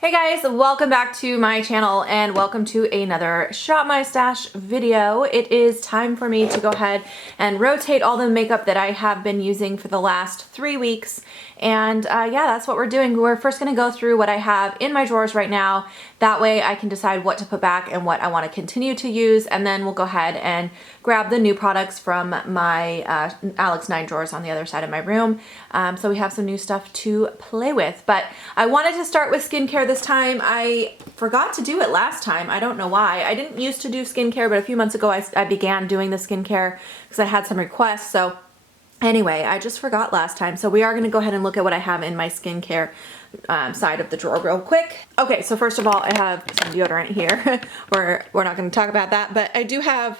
Hey guys, welcome back to my channel and welcome to another Shop My Stash video. It is time for me to go ahead and rotate all the makeup that I have been using for the last 3 weeks. And yeah, that's what we're doing. We're first going to go through what I have in my drawers right now. That way I can decide what to put back and what I want to continue to use. And then we'll go ahead and grab the new products from my Alex 9 drawers on the other side of my room. So we have some new stuff to play with. But I wanted to start with skincare this time. I forgot to do it last time. I don't know why. I didn't used to do skincare, but a few months ago I began doing the skincare because I had some requests. So anyway, I just forgot last time. So we are going to go ahead and look at what I have in my skincare side of the drawer real quick. Okay, so first of all, I have some deodorant here. we're not going to talk about that, but I do have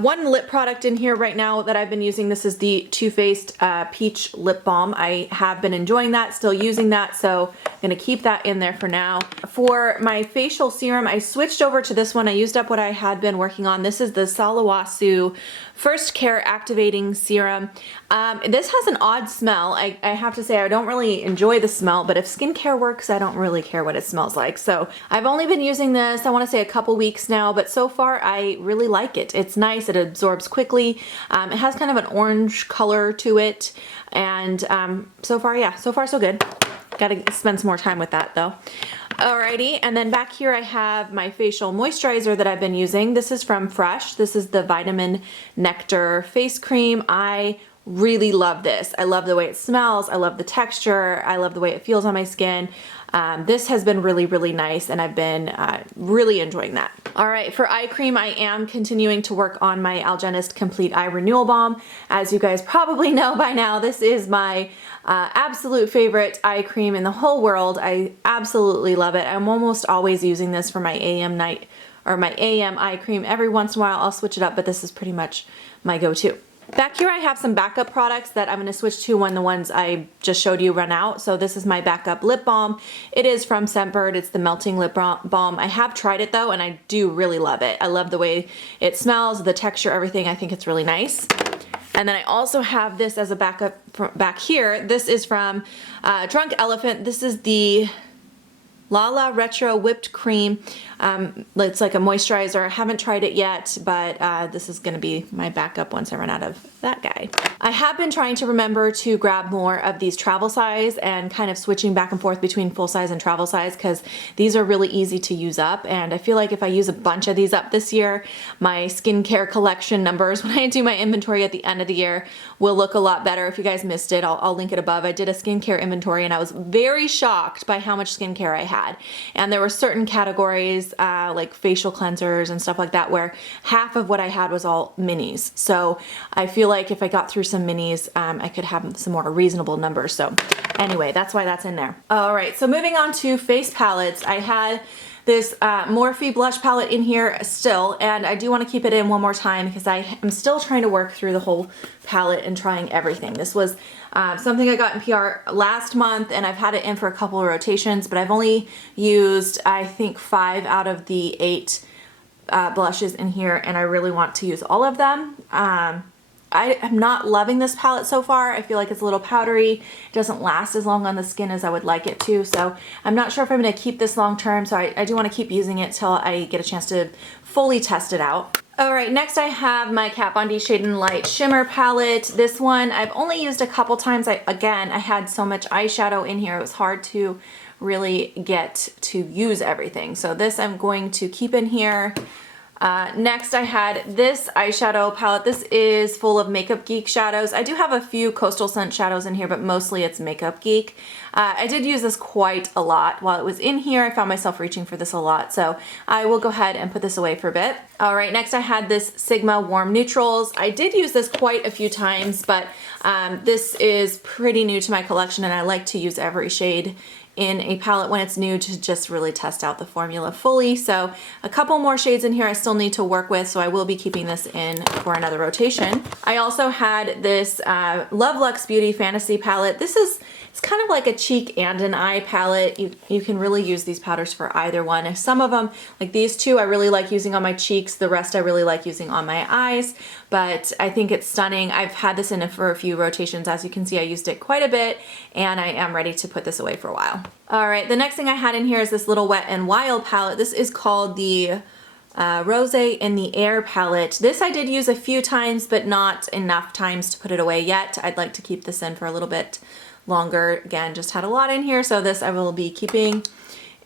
one lip product in here right now that I've been using. This is the Too Faced Peach Lip Balm. I have been enjoying that, still using that, so I'm going to keep that in there for now. For my facial serum, I switched over to this one. I used up what I had been working on. This is the Salawasu First Care Activating Serum. This has an odd smell. I have to say I don't really enjoy the smell, but if skincare works, I don't really care what it smells like. So I've only been using this, I want to say a couple weeks now, but so far I really like it. It's nice, it absorbs quickly. It has kind of an orange color to it, and so far, yeah, so far so good. Gotta spend some more time with that though. Alrighty, and then back here I have my facial moisturizer that I've been using. This is from Fresh. This is the Vitamin Nectar Face Cream. I really love this. I love the way it smells. I love the texture. I love the way it feels on my skin. This has been really, really nice, and I've been really enjoying that. All right, for eye cream, I am continuing to work on my Algenist Complete Eye Renewal Balm. As you guys probably know by now, this is my absolute favorite eye cream in the whole world. I absolutely love it. I'm almost always using this for my AM night or my AM eye cream. Every once in a while I'll switch it up, but this is pretty much my go-to. Back here I have some backup products that I'm going to switch to when the ones I just showed you run out. So this is my backup lip balm. It is from Scentbird. It's the Melting Lip Balm. I have tried it though, and I do really love it. I love the way it smells, the texture, everything. I think it's really nice. And then I also have this as a backup back here. This is from Drunk Elephant. This is the Lala Retro Whipped Cream. It's like a moisturizer. I haven't tried it yet, but this is going to be my backup once I run out of that guy. I have been trying to remember to grab more of these travel size and kind of switching back and forth between full size and travel size, because these are really easy to use up, and I feel like if I use a bunch of these up this year, my skincare collection numbers when I do my inventory at the end of the year will look a lot better. If you guys missed it, I'll link it above. I did a skincare inventory and I was very shocked by how much skincare I had. And there were certain categories like facial cleansers and stuff like that where half of what I had was all minis. So I feel like if I got through some minis, I could have some more reasonable numbers. So anyway, that's why that's in there. All right, so moving on to face palettes. I had this Morphe blush palette in here still, and I do want to keep it in one more time because I am still trying to work through the whole palette and trying everything. This was something I got in PR last month, and I've had it in for a couple of rotations, but I've only used, I think, 5 out of the 8 blushes in here, and I really want to use all of them. I am not loving this palette so far. I feel like it's a little powdery. It doesn't last as long on the skin as I would like it to, so I'm not sure if I'm going to keep this long term, so I do want to keep using it till I get a chance to fully test it out. Alright, next I have my Kat Von D Shade and Light Shimmer Palette. This one I've only used a couple times. Again, I had so much eyeshadow in here, it was hard to really get to use everything. So this I'm going to keep in here. Next I had this eyeshadow palette. This is full of Makeup Geek shadows. I do have a few Coastal Scent shadows in here, but mostly it's Makeup Geek. I did use this quite a lot while it was in here. I found myself reaching for this a lot, so I will go ahead and put this away for a bit. Alright, next I had this Sigma Warm Neutrals. I did use this quite a few times, but this is pretty new to my collection, and I like to use every shade in a palette when it's new to just really test out the formula fully. So a couple more shades in here I still need to work with, so I will be keeping this in for another rotation. I also had this Love Luxe Beauty Fantasy palette. This is, it's kind of like a cheek and an eye palette. You can really use these powders for either one. Some of them, like these two, I really like using on my cheeks. The rest I really like using on my eyes, but I think it's stunning. I've had this in for a few rotations. As you can see, I used it quite a bit, and I am ready to put this away for a while. All right, the next thing I had in here is this little Wet n Wild palette. This is called the Rose in the Air palette. This I did use a few times, but not enough times to put it away yet. I'd like to keep this in for a little bit longer. Again, just had a lot in here, so this I will be keeping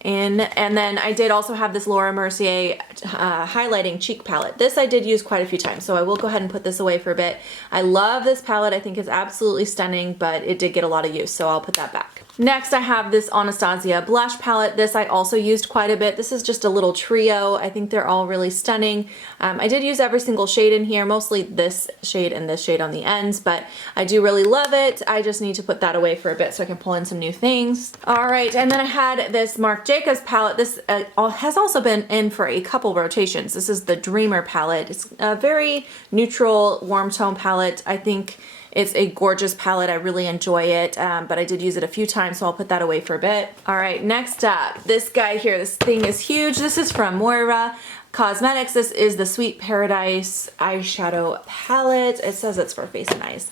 in. And then I did also have this Laura Mercier highlighting cheek palette. This I did use quite a few times, so I will go ahead and put this away for a bit. I love this palette. I think it's absolutely stunning, but it did get a lot of use, so I'll put that back. Next, I have this Anastasia blush palette. This I also used quite a bit. This is just a little trio. I think they're all really stunning. I did use every single shade in here, mostly this shade and this shade on the ends, but I do really love it. I just need to put that away for a bit so I can pull in some new things. All right, and then I had this Marc Jacobs palette. This has also been in for a couple rotations. This is the Dreamer palette. It's a very neutral, warm tone palette. I think it's a gorgeous palette. I really enjoy it, but I did use it a few times, so I'll put that away for a bit. All right, next up, this guy here. This thing is huge. This is from Moira Cosmetics. This is the Sweet Paradise eyeshadow palette. It says it's for face and eyes.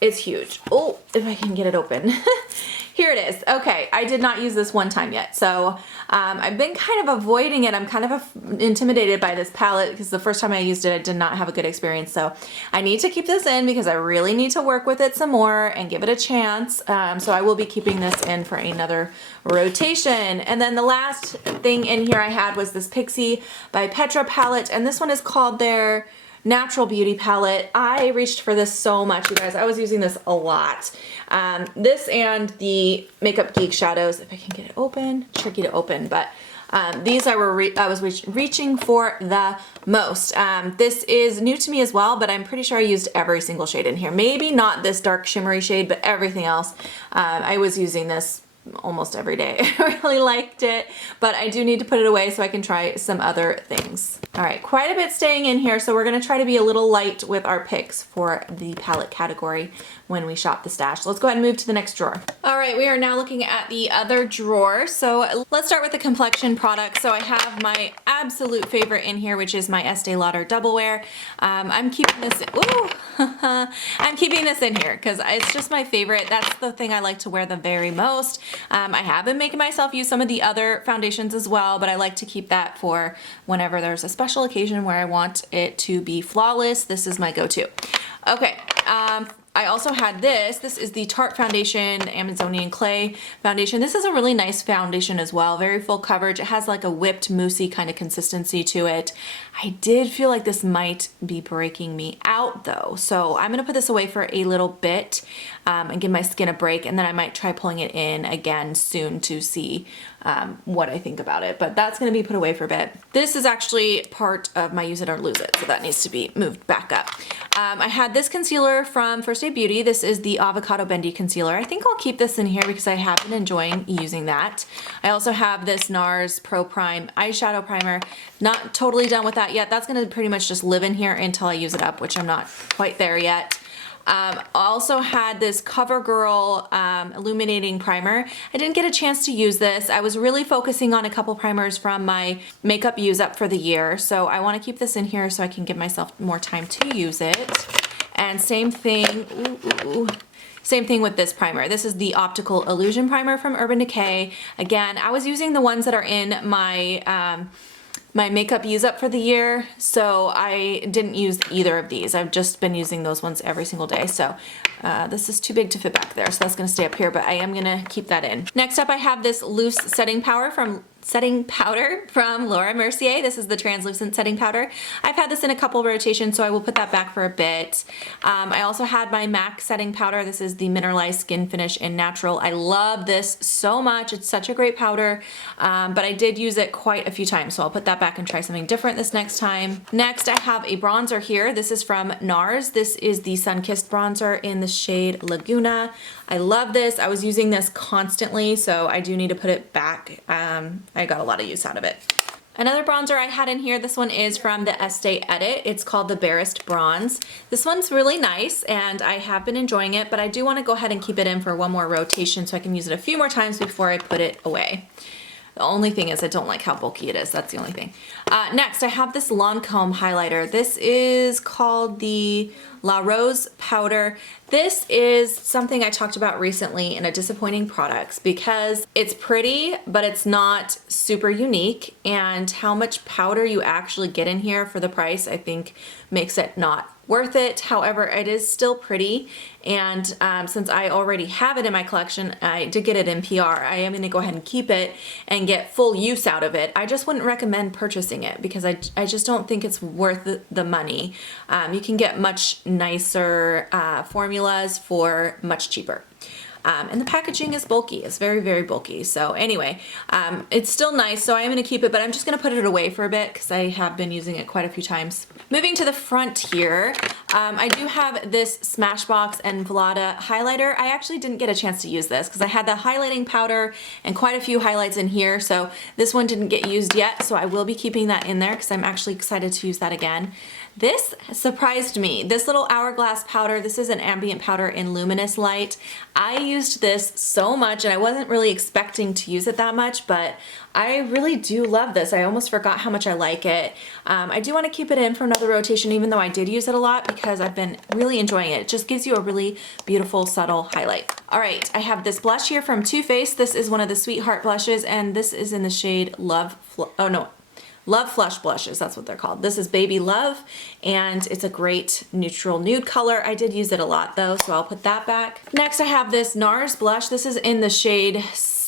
It's huge. Oh, if I can get it open. Here it is. Okay, I did not use this one time yet, so I've been kind of avoiding it. I'm kind of intimidated by this palette because the first time I used it, I did not have a good experience. So I need to keep this in because I really need to work with it some more and give it a chance. So I will be keeping this in for another rotation. And then the last thing in here I had was this Pixie by Petra palette, and this one is called their Natural Beauty palette. I reached for this so much, you guys. I was using this a lot. This and the Makeup Geek shadows, if I can get it open, tricky to open, but these I was reaching for the most. This is new to me as well, but I'm pretty sure I used every single shade in here. Maybe not this dark shimmery shade, but everything else. I was using this almost every day. I really liked it, but I do need to put it away so I can try some other things. All right, quite a bit staying in here, so we're gonna try to be a little light with our picks for the palette category when we shop the stash. Let's go ahead and move to the next drawer. All right, we are now looking at the other drawer. So let's start with the complexion products. So I have my absolute favorite in here, which is my Estee Lauder Double Wear. I'm keeping this, I'm keeping this in here because it's just my favorite. That's the thing I like to wear the very most. I have been making myself use some of the other foundations as well, but I like to keep that for whenever there's a special occasion where I want it to be flawless. This is my go-to. Okay, I also had this. This is the Tarte Foundation Amazonian Clay Foundation. This is a really nice foundation as well. Very full coverage. It has like a whipped moussey kind of consistency to it. I did feel like this might be breaking me out though. So I'm gonna put this away for a little bit and give my skin a break, and then I might try pulling it in again soon to see what I think about it. But that's gonna be put away for a bit. This is actually part of my use it or lose it, so that needs to be moved back up. I had this concealer from First Aid Beauty. This is the Avocado Bendy Concealer. I think I'll keep this in here because I have been enjoying using that. I also have this NARS Pro Prime Eyeshadow Primer. Not totally done with that yet. That's gonna pretty much just live in here until I use it up, which I'm not quite there yet. Also had this CoverGirl illuminating primer. I didn't get a chance to use this. I was really focusing on a couple primers from my makeup use up for the year, so I want to keep this in here so I can give myself more time to use it. And same thing, same thing with this primer. This is the Optical Illusion Primer from Urban Decay. Again, I was using the ones that are in my my makeup use up for the year, so I didn't use either of these. I've just been using those ones every single day, so this is too big to fit back there, so that's gonna stay up here, but I am gonna keep that in. Next up, I have this loose setting powder from Laura Mercier. This is the translucent setting powder. I've had this in a couple rotations, so I will put that back for a bit. I also had my MAC setting powder. This is the Mineralized Skin Finish in Natural. I love this so much. It's such a great powder, but I did use it quite a few times, so I'll put that back and try something different this next time. Next, I have a bronzer here. This is from NARS. This is the Sun-Kissed bronzer in the shade Laguna. I love this. I was using this constantly, so I do need to put it back. I got a lot of use out of it. Another bronzer I had in here, this one is from the Estee Edit. It's called the Barest Bronze. This one's really nice and I have been enjoying it, but I do want to go ahead and keep it in for one more rotation so I can use it a few more times before I put it away. The only thing is I don't like how bulky it is. That's the only thing. Next, I have this Lancome highlighter. This is called the La Rose Powder. This is something I talked about recently in a disappointing products because it's pretty, but it's not super unique, and how much powder you actually get in here for the price, I think makes it not worth it. However, it is still pretty, and since I already have it in my collection, I did get it in PR, I am going to go ahead and keep it and get full use out of it. I just wouldn't recommend purchasing it because I just don't think it's worth the money. You can get much nicer formulas for much cheaper. And the packaging is bulky. It's very, very bulky. So anyway, it's still nice, so I am going to keep it, but I'm just going to put it away for a bit because I have been using it quite a few times. Moving to the front here, I do have this Smashbox and Vlada highlighter. I actually didn't get a chance to use this because I had the highlighting powder and quite a few highlights in here, so this one didn't get used yet, so I will be keeping that in there because I'm actually excited to use that again. This surprised me. This little hourglass powder, this is an ambient powder in Luminous Light. I used this so much and I wasn't really expecting to use it that much, but I really do love this. I almost forgot how much I like it. I do want to keep it in for another rotation even though I did use it a lot because I've been really enjoying it. It just gives you a really beautiful subtle highlight. All right, I have this blush here from Too Faced. This is one of the Sweetheart blushes and this is in the shade Love Flush blushes, that's what they're called. This is Baby Love, and it's a great neutral nude color. I did use it a lot though, so I'll put that back. Next, I have this NARS blush. This is in the shade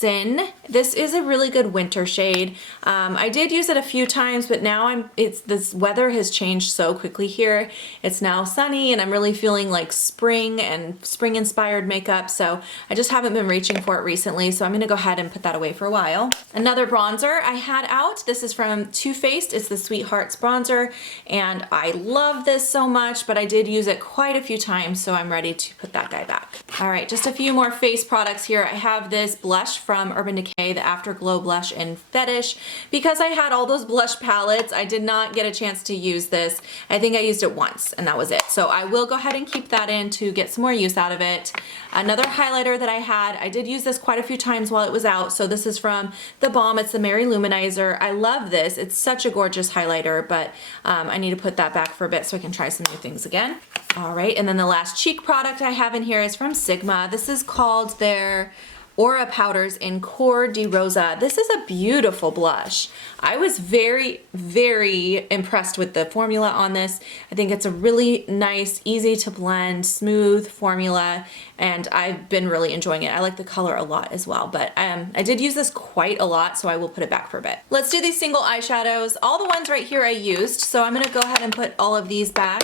Sin. This is a really good winter shade. I did use it a few times, but now this weather has changed so quickly here. It's now sunny and I'm really feeling like spring and spring inspired makeup, so I just haven't been reaching for it recently, so I'm gonna go ahead and put that away for a while. Another bronzer I had out, this is from Too Faced. It's the Sweethearts bronzer, and I love this so much, but I did use it quite a few times, so I'm ready to put that guy back. All right, just a few more face products here. I have this blush from Urban Decay, the Afterglow blush in Fetish. Because I had all those blush palettes, I did not get a chance to use this. I think I used it once and that was it. So I will go ahead and keep that in to get some more use out of it. Another highlighter that I had, I did use this quite a few times while it was out. So this is from The Balm. It's the Mary Luminizer. I love this. It's such a gorgeous highlighter, but I need to put that back for a bit so I can try some new things again. All right, and then the last cheek product I have in here is from Sigma. This is called their Aura Powders in Core de Rosa. This is a beautiful blush. I was very, very impressed with the formula on this. I think it's a really nice, easy to blend, smooth formula, and I've been really enjoying it. I like the color a lot as well, but I did use this quite a lot, so I will put it back for a bit. Let's do these single eyeshadows. All the ones right here I used, so I'm gonna go ahead and put all of these back.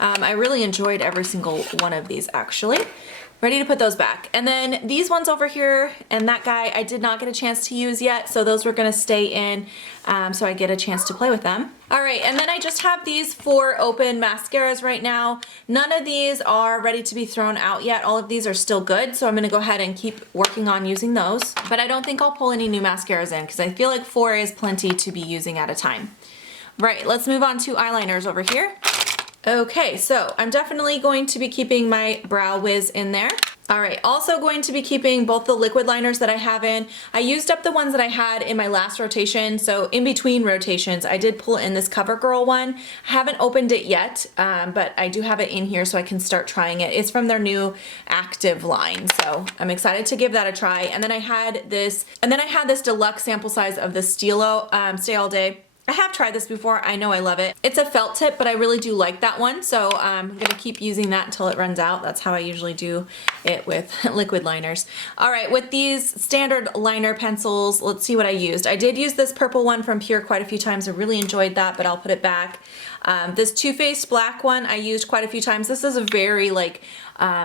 I really enjoyed every single one of these actually. Ready to put those back. And then these ones over here and that guy I did not get a chance to use yet, so those were gonna stay in so I get a chance to play with them. All right, and then I just have these 4 open mascaras right now. None of these are ready to be thrown out yet. All of these are still good, so I'm gonna go ahead and keep working on using those. But I don't think I'll pull any new mascaras in because I feel like 4 is plenty to be using at a time. Right, let's move on to eyeliners over here. Okay, so I'm definitely going to be keeping my Brow Wiz in there. All right, also going to be keeping both the liquid liners that I have in. I used up the ones that I had in my last rotation, so in between rotations, I did pull in this CoverGirl one. I haven't opened it yet, but I do have it in here so I can start trying it. It's from their new Active line, so I'm excited to give that a try. And then I had this deluxe sample size of the Stilo Stay All Day. I have tried this before. I know I love it. It's a felt tip, but I really do like that one, so I'm gonna keep using that until it runs out. That's how I usually do it with liquid liners. All right, with these standard liner pencils, let's see what I used. I did use this purple one from Pure quite a few times. I really enjoyed that, but I'll put it back. This Too Faced black one I used quite a few times. This is a very like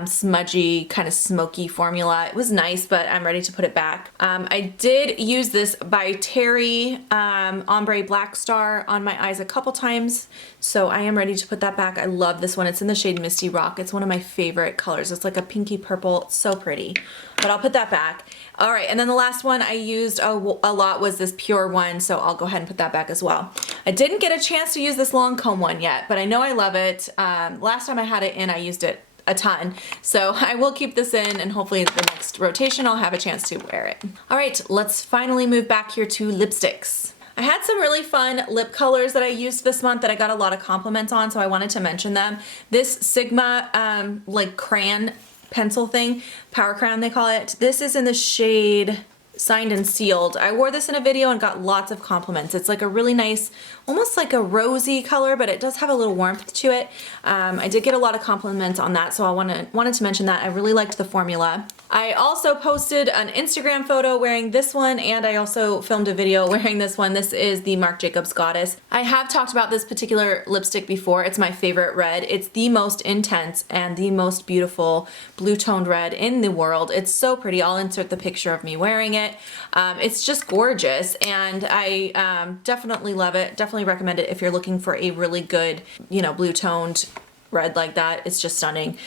smudgy, kind of smoky formula. It was nice, but I'm ready to put it back. I did use this by Terry Ombre Black Star on my eyes a couple times, so I am ready to put that back. I love this one. It's in the shade Misty Rock. It's one of my favorite colors. It's like a pinky purple. It's so pretty, but I'll put that back. All right, and then the last one I used a lot was this Pure one, so I'll go ahead and put that back as well. I didn't get a chance to use this Lancome one yet, but I know I love it. Last time I had it in, I used it a ton. So I will keep this in, and hopefully the next rotation I'll have a chance to wear it. All right, let's finally move back here to lipsticks. I had some really fun lip colors that I used this month that I got a lot of compliments on, so I wanted to mention them. This Sigma like crayon pencil thing, Power Crayon they call it. This is in the shade Signed and Sealed. I wore this in a video and got lots of compliments. It's like a really nice, almost like a rosy color, but it does have a little warmth to it. I did get a lot of compliments on that, so I wanted to mention that. I really liked the formula. I also posted an Instagram photo wearing this one, and I also filmed a video wearing this one. This is the Marc Jacobs Goddess. I have talked about this particular lipstick before. It's my favorite red. It's the most intense and the most beautiful blue toned red in the world. It's so pretty. I'll insert the picture of me wearing it. It's just gorgeous, and I definitely love it. Definitely recommend it if you're looking for a really good, you know, blue toned red like that. It's just stunning.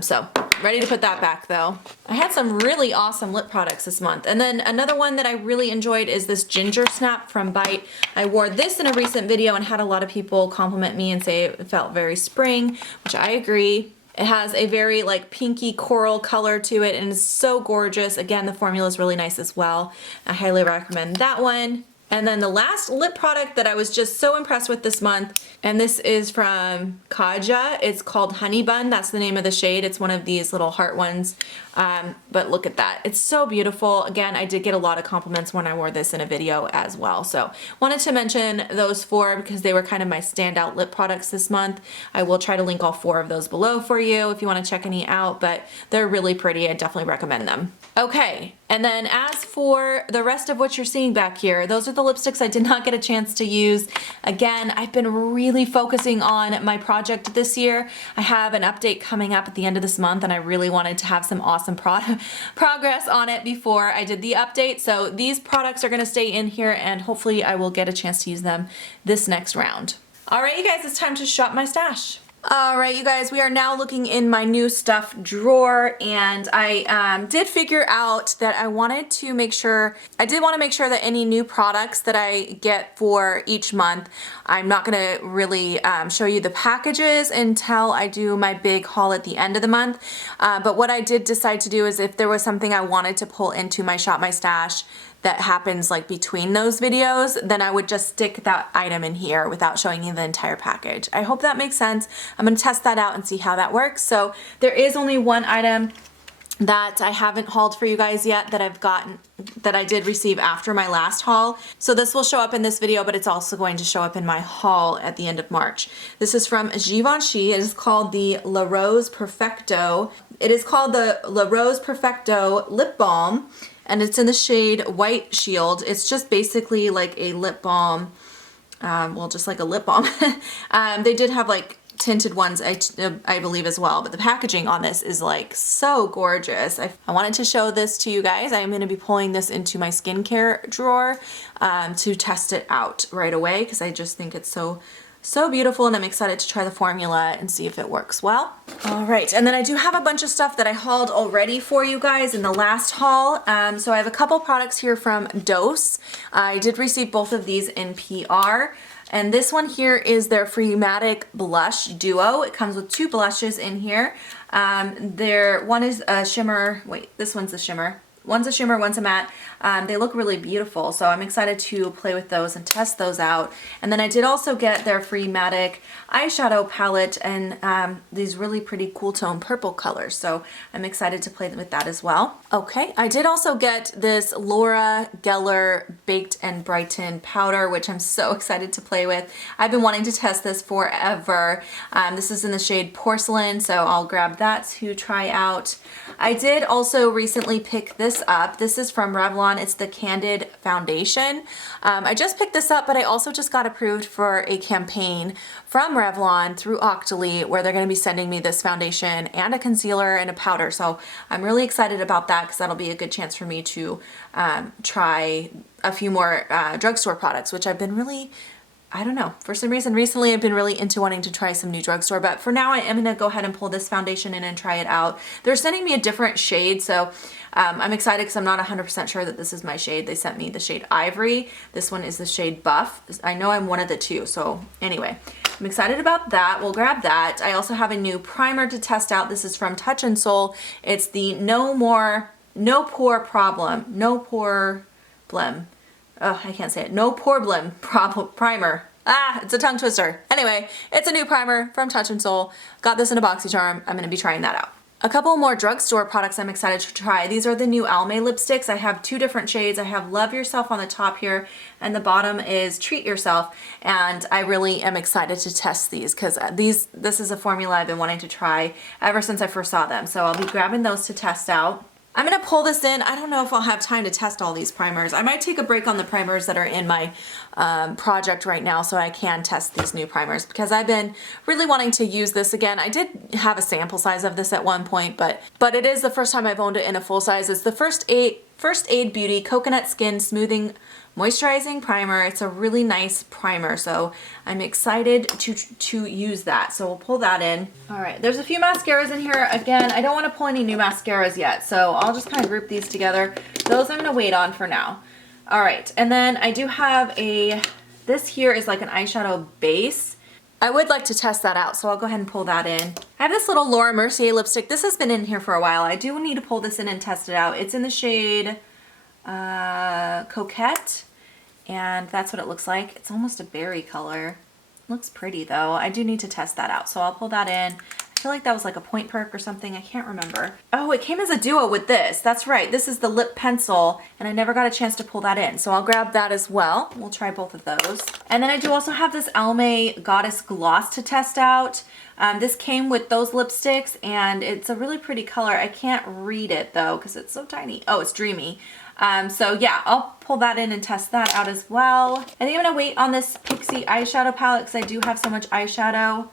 So ready to put that back though. I had some really awesome lip products this month. And then another one that I really enjoyed is this Ginger Snap from Bite. I wore this in a recent video and had a lot of people compliment me and say it felt very spring, which I agree. It has a very like pinky coral color to it and it's so gorgeous. Again, the formula is really nice as well. I highly recommend that one. And then the last lip product that I was just so impressed with this month, and this is from Kaja. It's called Honey Bun. That's the name of the shade. It's one of these little heart ones. But look at that. It's so beautiful. Again, I did get a lot of compliments when I wore this in a video as well. So wanted to mention those four because they were kind of my standout lip products this month. I will try to link all four of those below for you if you want to check any out, but they're really pretty. I definitely recommend them. Okay, and then as for the rest of what you're seeing back here, those are the lipsticks I did not get a chance to use. Again, I've been really focusing on my project this year. I have an update coming up at the end of this month and I really wanted to have some awesome progress on it before I did the update. So these products are gonna stay in here and hopefully I will get a chance to use them this next round. All right, you guys, it's time to shop my stash. All right, you guys, we are now looking in my new stuff drawer, and I did figure out that I wanted to make sure, that any new products that I get for each month, I'm not gonna really show you the packages until I do my big haul at the end of the month. But what I did decide to do is if there was something I wanted to pull into my Shop My Stash that happens like between those videos, then I would just stick that item in here without showing you the entire package. I hope that makes sense. I'm gonna test that out and see how that works. So there is only one item that I haven't hauled for you guys yet that I did receive after my last haul. So this will show up in this video, but it's also going to show up in my haul at the end of March. This is from Givenchy. It is called the La Rose Perfecto. It is called the La Rose Perfecto Lip Balm, and it's in the shade White Shield. It's just basically like a lip balm, well, just like a lip balm. They did have like tinted ones, I believe as well, but the packaging on this is like so gorgeous. I wanted to show this to you guys. I'm going to be pulling this into my skincare drawer to test it out right away because I just think it's so beautiful, and I'm excited to try the formula and see if it works well. All right, and then I do have a bunch of stuff that I hauled already for you guys in the last haul. So I have a couple products here from Dose. I did receive both of these in PR. And this one here is their Freematic Blush Duo. It comes with two blushes in here. One is a shimmer, this one's a shimmer. One's a shimmer, one's a matte. They look really beautiful, so I'm excited to play with those and test those out. And then I did also get their Freematic eyeshadow palette and these really pretty cool tone purple colors, so I'm excited to play with that as well. Okay, I did also get this Laura Geller Baked and Brighten powder, which I'm so excited to play with. I've been wanting to test this forever. This is in the shade Porcelain, so I'll grab that to try out. I did also recently pick this up. This is from Revlon. It's the Candid Foundation. I just picked this up, but I also just got approved for a campaign from Revlon through Octoly where they're going to be sending me this foundation and a concealer and a powder. So I'm really excited about that because that'll be a good chance for me to try a few more drugstore products, which I've been really I don't know. For some reason, recently I've been really into wanting to try some new drugstore, but for now I am gonna go ahead and pull this foundation in and try it out. They're sending me a different shade, so I'm excited because I'm not 100% sure that this is my shade. They sent me the shade Ivory. This one is the shade Buff. I know I'm one of the two, so anyway, I'm excited about that. We'll grab that. I also have a new primer to test out. This is from Touch and Soul. It's the No Pore Blem primer. Ah, it's a tongue twister. Anyway, it's a new primer from Touch and Soul. Got this in a BoxyCharm. I'm gonna be trying that out. A couple more drugstore products I'm excited to try. These are the new Almay lipsticks. I have two different shades. I have Love Yourself on the top here, and the bottom is Treat Yourself. And I really am excited to test these because this is a formula I've been wanting to try ever since I first saw them. So I'll be grabbing those to test out. I'm gonna pull this in. I don't know if I'll have time to test all these primers. I might take a break on the primers that are in my project right now so I can test these new primers because I've been really wanting to use this again. I did have a sample size of this at one point, but it is the first time I've owned it in a full size. It's the First Aid Beauty Coconut Skin Smoothing Moisturizing Primer. It's a really nice primer, so I'm excited to use that. So we'll pull that in. All right, there's a few mascaras in here. Again, I don't want to pull any new mascaras yet, so I'll just kind of group these together. Those I'm gonna wait on for now. All right, and then I do have this here is like an eyeshadow base. I would like to test that out, so I'll go ahead and pull that in. I have this little Laura Mercier lipstick. This has been in here for a while. I do need to pull this in and test it out. It's in the shade Coquette, and that's what it looks like. It's almost a berry color. Looks pretty though. I do need to test that out, so I'll pull that in. I feel like that was like a point perk or something. I can't remember. Oh, it came as a duo with this. That's right. This is the lip pencil, and I never got a chance to pull that in, so I'll grab that as well. We'll try both of those. And then I do also have this Almay Goddess Gloss to test out. This came with those lipsticks, and it's a really pretty color. I can't read it though because it's so tiny. Oh, it's Dreamy. So yeah, I'll pull that in and test that out as well. I think I'm gonna wait on this Pixie eyeshadow palette because I do have so much eyeshadow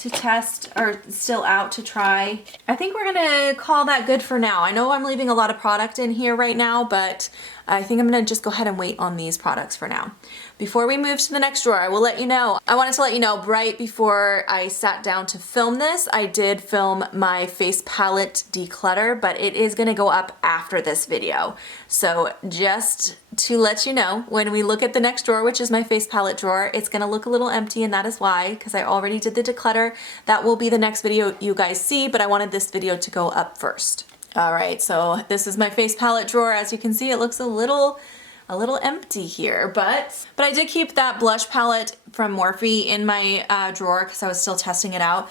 to test, or still out to try. I think we're gonna call that good for now. I know I'm leaving a lot of product in here right now, but I think I'm gonna just go ahead and wait on these products for now. Before we move to the next drawer, I will let you know. I wanted to let you know right before I sat down to film this, I did film my face palette declutter, but it is gonna go up after this video. So just to let you know, when we look at the next drawer, which is my face palette drawer, it's gonna look a little empty, and that is why, because I already did the declutter. That will be the next video you guys see, but I wanted this video to go up first. All right, so this is my face palette drawer. As you can see, it looks a little empty here, but I did keep that blush palette from Morphe in my drawer because I was still testing it out.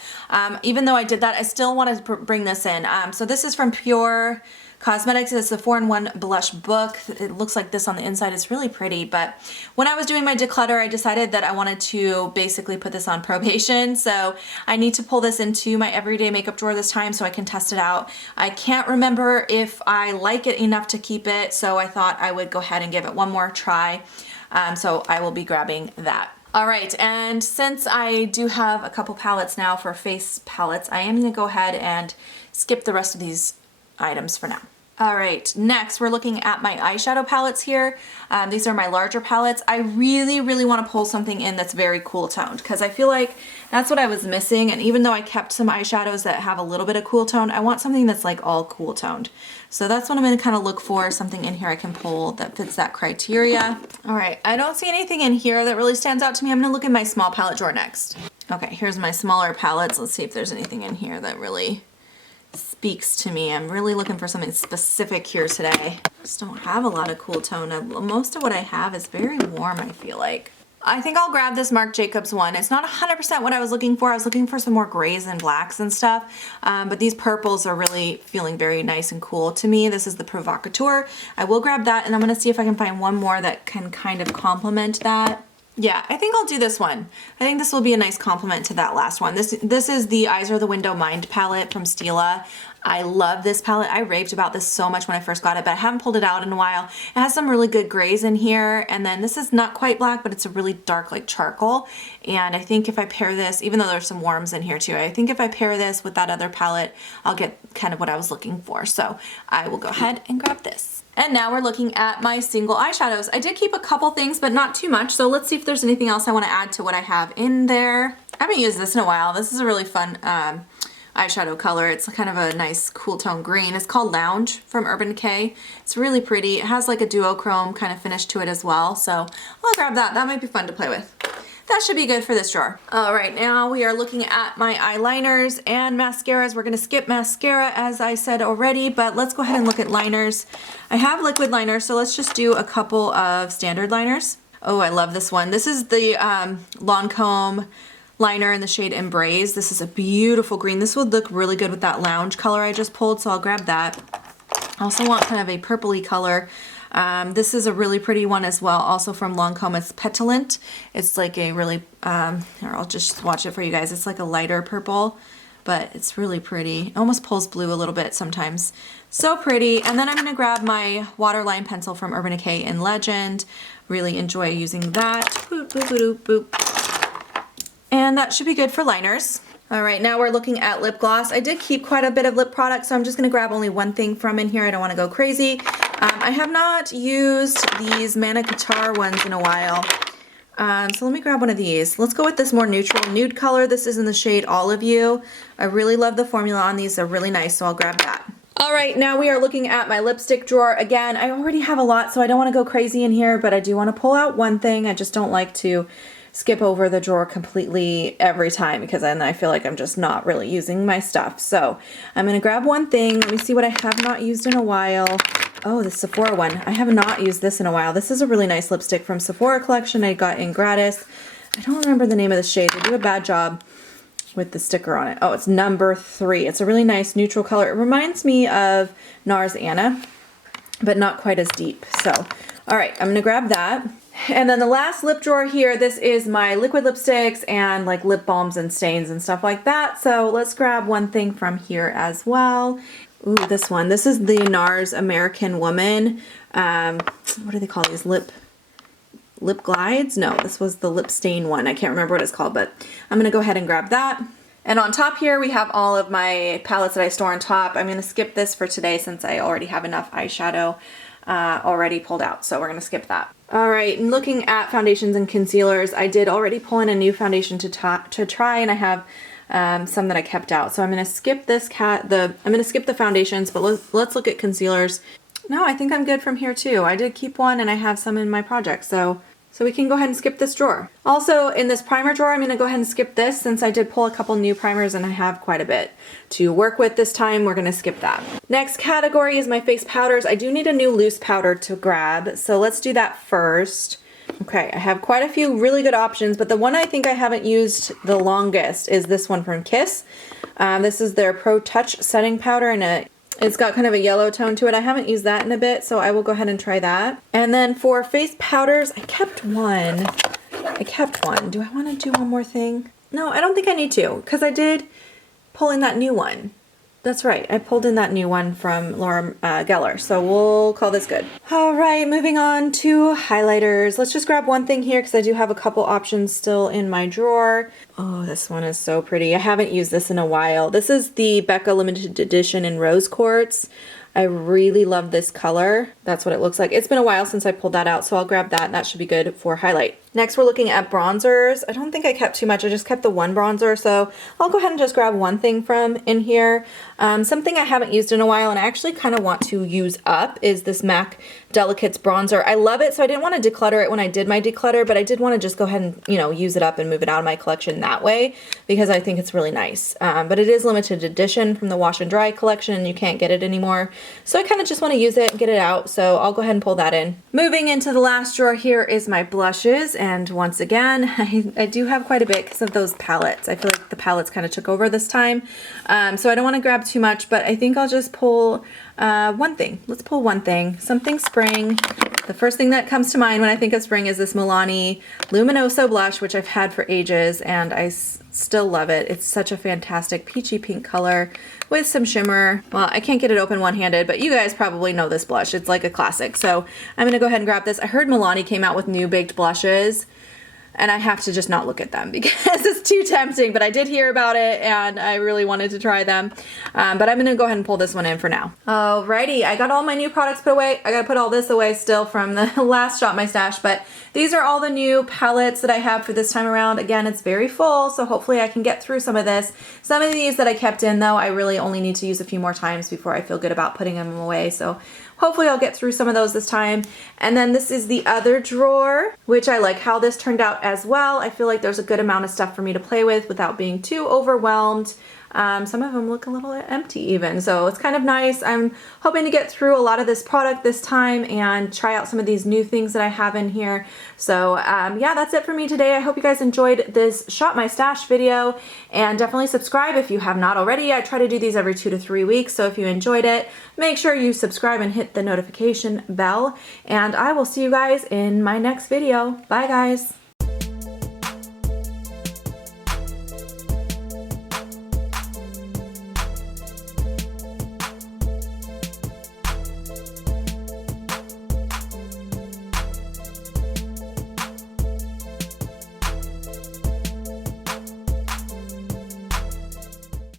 Even though I did that, I still want to bring this in. So this is from Pure Cosmetics. It's a 4-in-1 blush book. It looks like this on the inside. It's really pretty, but when I was doing my declutter, I decided that I wanted to basically put this on probation, so I need to pull this into my everyday makeup drawer this time so I can test it out. I can't remember if I like it enough to keep it, so I thought I would go ahead and give it one more try. So I will be grabbing that. All right, and since I do have a couple palettes now for face palettes, I am gonna go ahead and skip the rest of these items for now. All right, next we're looking at my eyeshadow palettes here. These are my larger palettes. I really want to pull something in that's very cool toned because I feel like that's what I was missing, and even though I kept some eyeshadows that have a little bit of cool tone, I want something that's like all cool toned. So that's what I'm going to kind of look for, something in here I can pull that fits that criteria. All right, I don't see anything in here that really stands out to me. I'm going to look in my small palette drawer next. Okay, here's my smaller palettes. Let's see if there's anything in here that really speaks to me. I'm really looking for something specific here today. I just don't have a lot of cool tone. Most of what I have is very warm, I feel like. I think I'll grab this Marc Jacobs one. It's not 100% what I was looking for. I was looking for some more grays and blacks and stuff, but these purples are really feeling very nice and cool to me. This is the Provocateur. I will grab that, and I'm gonna see if I can find one more that can kind of complement that. Yeah, I think I'll do this one. I think this will be a nice complement to that last one. This is the Eyes Are the Window Mind palette from Stila. I love this palette. I raved about this so much when I first got it, but I haven't pulled it out in a while. It has some really good grays in here, and then this is not quite black, but it's a really dark like charcoal. And I think if I pair this, even though there's some warms in here too, I think if I pair this with that other palette, I'll get kind of what I was looking for. So I will go ahead and grab this. And now we're looking at my single eyeshadows. I did keep a couple things, but not too much. So let's see if there's anything else I want to add to what I have in there. I haven't used this in a while. This is a really fun eyeshadow color. It's kind of a nice cool tone green. It's called Lounge from Urban Decay. It's really pretty. It has like a duochrome kind of finish to it as well. So I'll grab that. That might be fun to play with. That should be good for this drawer. All right, now we are looking at my eyeliners and mascaras. We're gonna skip mascara as I said already, but let's go ahead and look at liners. I have liquid liners, so let's just do a couple of standard liners. Oh, I love this one. This is the Lancome liner in the shade Embrace. This is a beautiful green. This would look really good with that Lounge color I just pulled, so I'll grab that. I also want kind of a purpley color. This is a really pretty one as well, also from Lancome. It's Petulant. It's like a really, here, I'll just swatch it for you guys. It's like a lighter purple, but it's really pretty. It almost pulls blue a little bit sometimes. So pretty. And then I'm going to grab my waterline pencil from Urban Decay in Legend. Really enjoy using that. Boop, boop, boop, boop, boop. And that should be good for liners. All right, now we're looking at lip gloss. I did keep quite a bit of lip product, so I'm just gonna grab only one thing from in here. I don't wanna go crazy. I have not used these Mana Guitar ones in a while. So let me grab one of these. Let's go with this more neutral nude color. This is in the shade Olive You. I really love the formula on these. They're really nice, so I'll grab that. All right, now we are looking at my lipstick drawer. Again, I already have a lot, so I don't wanna go crazy in here, but I do wanna pull out one thing. I just don't like to skip over the drawer completely every time because then I feel like I'm just not really using my stuff. So I'm gonna grab one thing. Let me see what I have not used in a while. Oh, the Sephora one. I have not used this in a while. This is a really nice lipstick from Sephora collection I got in gratis. I don't remember the name of the shade. They do a bad job with the sticker on it. Oh, it's number 3. It's a really nice neutral color. It reminds me of NARS Anna, but not quite as deep. So, all right, I'm gonna grab that. And then the last lip drawer here, this is my liquid lipsticks and like lip balms and stains and stuff like that. So let's grab one thing from here as well. Ooh, this one. This is the NARS American Woman. What do they call these? Lip glides? No, this was the lip stain one. I can't remember what it's called, but I'm gonna go ahead and grab that. And on top here, we have all of my palettes that I store on top. I'm gonna skip this for today since I already have enough eyeshadow already pulled out, so we're gonna skip that. All right, and looking at foundations and concealers, I did already pull in a new foundation to try, and I have some that I kept out. So I'm gonna skip this I'm gonna skip the foundations, but let's look at concealers. No, I think I'm good from here too. I did keep one, and I have some in my project, so we can go ahead and skip this drawer. Also, in this primer drawer, I'm gonna go ahead and skip this since I did pull a couple new primers and I have quite a bit to work with this time. We're gonna skip that. Next category is my face powders. I do need a new loose powder to grab, so let's do that first. Okay, I have quite a few really good options, but the one I think I haven't used the longest is this one from Kiss. This is their Pro Touch Setting Powder, and it's got kind of a yellow tone to it. I haven't used that in a bit, so I will go ahead and try that. And then for face powders, I kept one. Do I want to do one more thing? No, I don't think I need to, because I did pull in that new one. That's right, I pulled in that new one from Laura Geller, so we'll call this good. All right, moving on to highlighters. Let's just grab one thing here because I do have a couple options still in my drawer. Oh, this one is so pretty. I haven't used this in a while. This is the Becca Limited Edition in Rose Quartz. I really love this color. That's what it looks like. It's been a while since I pulled that out, so I'll grab that, and that should be good for highlight. Next, we're looking at bronzers. I don't think I kept too much. I just kept the one bronzer, so I'll go ahead and just grab one thing from in here. Something I haven't used in a while and I actually kind of want to use up is this MAC Delicates bronzer. I love it, so I didn't want to declutter it when I did my declutter, but I did want to just go ahead and, you know, use it up and move it out of my collection that way because I think it's really nice. But it is limited edition from the Wash and Dry collection and you can't get it anymore. So I kind of just want to use it and get it out, so I'll go ahead and pull that in. Moving into the last drawer here is my blushes, and once again, I do have quite a bit because of those palettes. I feel like the palettes kind of took over this time. So I don't want to grab too much, but I think I'll just pull One thing. Let's pull one thing. Something spring. The first thing that comes to mind when I think of spring is this Milani Luminoso blush, which I've had for ages, and I still love it. It's such a fantastic peachy pink color with some shimmer. Well, I can't get it open one-handed, but you guys probably know this blush. It's like a classic. So I'm gonna go ahead and grab this. I heard Milani came out with new baked blushes, and I have to just not look at them because it's too tempting, but I did hear about it and I really wanted to try them. But I'm gonna go ahead and pull this one in for now. Alrighty, I got all my new products put away. I gotta put all this away still from the last Shop My Stash, but these are all the new palettes that I have for this time around. Again, it's very full, so hopefully I can get through some of this. Some of these that I kept in though, I really only need to use a few more times before I feel good about putting them away. So hopefully I'll get through some of those this time. And then this is the other drawer, which I like how this turned out as well. I feel like there's a good amount of stuff for me to play with without being too overwhelmed. Some of them look a little empty even, so it's kind of nice. I'm hoping to get through a lot of this product this time and try out some of these new things that I have in here. So yeah, that's it for me today. I hope you guys enjoyed this Shop My Stash video, and definitely subscribe if you have not already. I try to do these every 2 to 3 weeks, so if you enjoyed it, make sure you subscribe and hit the notification bell, and I will see you guys in my next video. Bye guys.